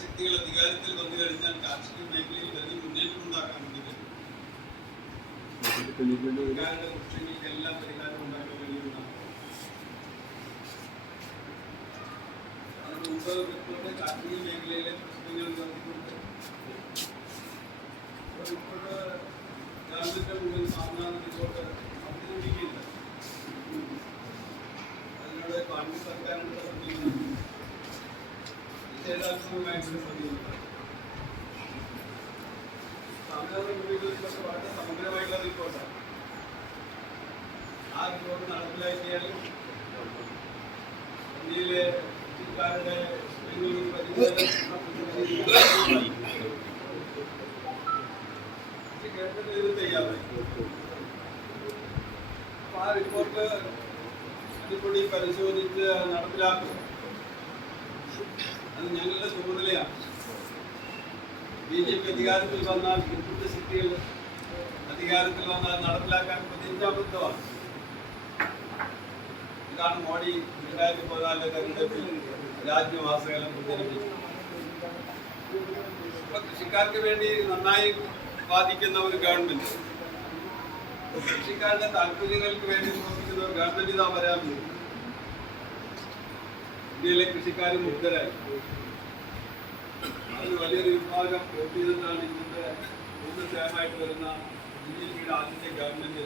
ശക്തികൾ അധികാരത്തിൽ വന്നു കഴിഞ്ഞാൽ കാർഷിക മേഖലയിൽ വലിയ മുന്നേറ്റം ഉണ്ടാക്കാൻ വേണ്ടി സർക്കാരുടെ പ്രശ്നങ്ങൾക്കെല്ലാം പരിഹാരം ഉണ്ടാക്കാൻ കഴിയുന്നതാണ്. അതിന് മുമ്പ് റിപ്പോർട്ട് കാർഷിക മേഖലയിലെ പ്രശ്നങ്ങൾ നോക്കിക്കൊണ്ട് റിപ്പോർട്ട് ഗവൺമെന്റ് മുന്നിൽ സാധാരണ റിപ്പോർട്ട് അവതരിപ്പിക്കില്ല. അതിനോട് കോൺഗ്രസ് സർക്കാരിന്റെ സമീപനം നിഷേധാത്മകമായിട്ടുള്ള സമീപനം. സാധാരണ വളരെ സമഗ്രമായിട്ടുള്ള റിപ്പോർട്ടാണ്. ആ റിപ്പോർട്ട് നടപ്പിലാക്കിയാൽ ഇന്ത്യയിലെ കൃഷിക്കാരുടെ കേരളത്തിൽ ഇത് തയ്യാറായി. അപ്പൊ ആ റിപ്പോർട്ട് അതിൽക്കൂടി പരിശോധിച്ച് നടപ്പിലാക്കും. അത് ഞങ്ങളുടെ ചുമതലയാണ്. BJP അധികാരത്തിൽ വന്നാൽ ഹിന്ദുത്വ ശക്തികൾ അധികാരത്തിൽ വന്നാൽ നടപ്പിലാക്കാൻ പ്രതിജ്ഞാബദ്ധമാണ്. ഇതാണ് മോഡി 2014 തെരഞ്ഞെടുപ്പിൽ രാജ്യവാസകലം പ്രചരിപ്പിച്ചു. അപ്പൊ കൃഷിക്കാർക്ക് വേണ്ടി നന്നായി ബാധിക്കുന്ന ഒരു ഗവൺമെന്റ്, കൃഷിക്കാരുടെ താല്പര്യങ്ങൾക്ക് വേണ്ടി പ്രവർത്തിക്കുന്ന ഒരു ഗവൺമെന്റ് ഇതാ വരാൻ പോകും. ഇന്ത്യയിലെ കൃഷിക്കാർ മുക്തരായി. അതിന് വലിയൊരു വിഭാഗം വോട്ട് ചെയ്തിട്ടാണ് ഇന്നത്തെ 3 ടേമായിട്ട് വരുന്ന BJPയുടെ ആദ്യത്തെ ഗവൺമെന്റ്